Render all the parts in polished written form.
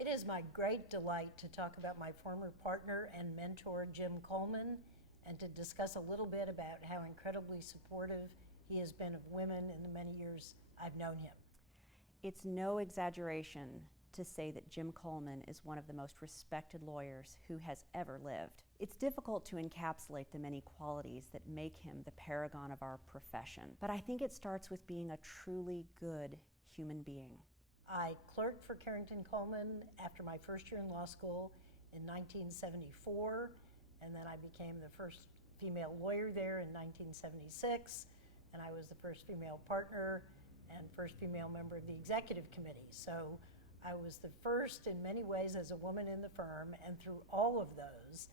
It is my great delight to talk about my former partner and mentor, Jim Coleman, and to discuss a little bit about how incredibly supportive he has been of women in the many years I've known him. It's no exaggeration to say that Jim Coleman is one of the most respected lawyers who has ever lived. It's difficult to encapsulate the many qualities that make him the paragon of our profession, but I think it starts with being a truly good human being. I clerked for Carrington Coleman after my first year in law school in 1974, and then I became the first female lawyer there in 1976, and I was the first female partner and first female member of the executive committee. So I was the first in many ways as a woman in the firm, and through all of those,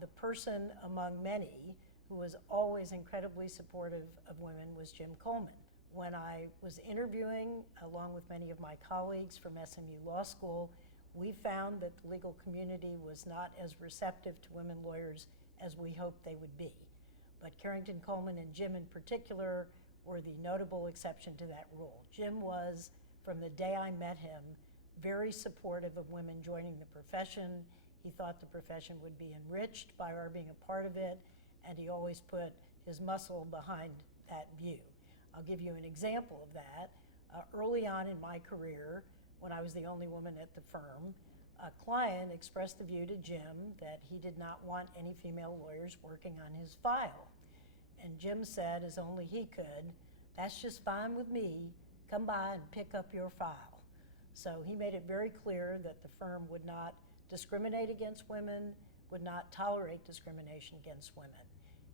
the person among many who was always incredibly supportive of women was Jim Coleman. When I was interviewing, along with many of my colleagues from SMU Law School, we found that the legal community was not as receptive to women lawyers as we hoped they would be. But Carrington Coleman and Jim in particular were the notable exception to that rule. Jim was, from the day I met him, very supportive of women joining the profession. He thought the profession would be enriched by our being a part of it, and he always put his muscle behind that view. I'll give you an example of that. Early on in my career, when I was the only woman at the firm, a client expressed the view to Jim that he did not want any female lawyers working on his file. And Jim said, as only he could, "That's just fine with me. Come by and pick up your file." So he made it very clear that the firm would not discriminate against women, would not tolerate discrimination against women.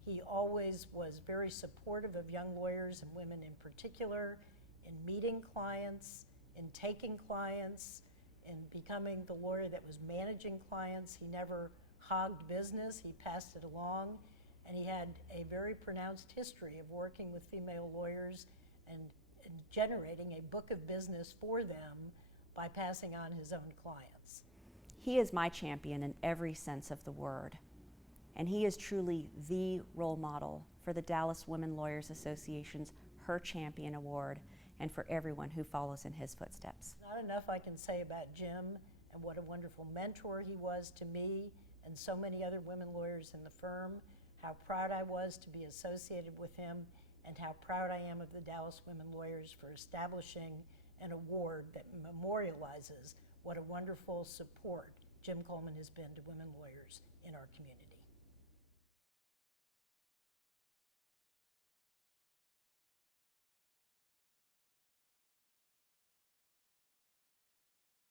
He always was very supportive of young lawyers and women in particular, in meeting clients, in taking clients, in becoming the lawyer that was managing clients. He never hogged business, he passed it along, and he had a very pronounced history of working with female lawyers and generating a book of business for them by passing on his own clients. He is my champion in every sense of the word. And he is truly the role model for the Dallas Women Lawyers Association's Her Champion Award and for everyone who follows in his footsteps. Not enough I can say about Jim and what a wonderful mentor he was to me and so many other women lawyers in the firm, how proud I was to be associated with him, and how proud I am of the Dallas Women Lawyers for establishing an award that memorializes what a wonderful support Jim Coleman has been to women lawyers in our community.